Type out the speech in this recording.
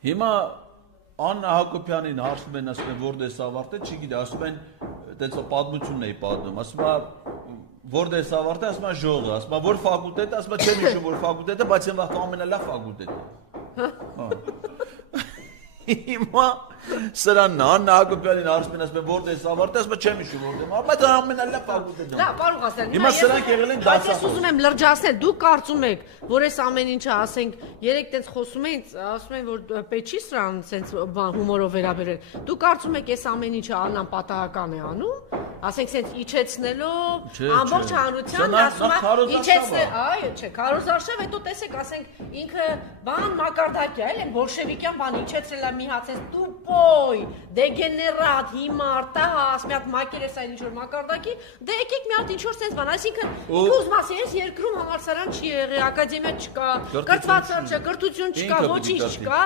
Հիմա Աննա Հակոբյանին հարցնում են, ասում են, որտե՞ս ավարտել, չգիտի, ասում են, տենց պատմությունն էի պատմում, ասում է, որտե՞ս ավարտել, ասում է ժողը, ասում է, որ ֆակուլտետ, ասում է, չեմ հիշում, որ ֆակուլտետ է, բայց այն վաղ ամենալավ ֆակուլտետ է։ Հիմա սրանն Աննա Հակոբյանին հարցնում են, ասում են, որտե՞ս ավարտել, ասում է, չեմ հիշում, որտե՞մ, բայց ամենալավ ֆակուլտետն է։ Լավ, պարոն Ղազարյան, Հիմա սրանք եղել են բայց ես ուզում եմ լրջացնել, դուք կարծում եք, որ այս ամեն ինչը, ասենք, երեք տենց խոսում էին, ասում են, որ պետք չի սրան սենց հումորով վերաբերել։ Դուք կարծում եք, այս ամեն ինչը Աննան պատահական է անում, ասենք, սենց իջեցնելով ամբողջ հանրությանն, ասում է, իջեցնել, այո, չէ, քարոզարշավ, հետո տեսեք, ասենք, ինքը բան մակարդակյա, էլ բոլշևիկյան բան իջեցրել է մի հատ սենց տուպոյ, դեգեներատ, հիմար, տահաս, մի հատ մակերեսային ինչ-որ մակարդակի, դե եկեք մի հատ ինչ-որ սենց բան, այսինքն, ինքը ուզում ասի, ես երկրում համալսարան չի եղել, ակադեմիա չկա, կրթվածություն չկա, ոչինչ չկա,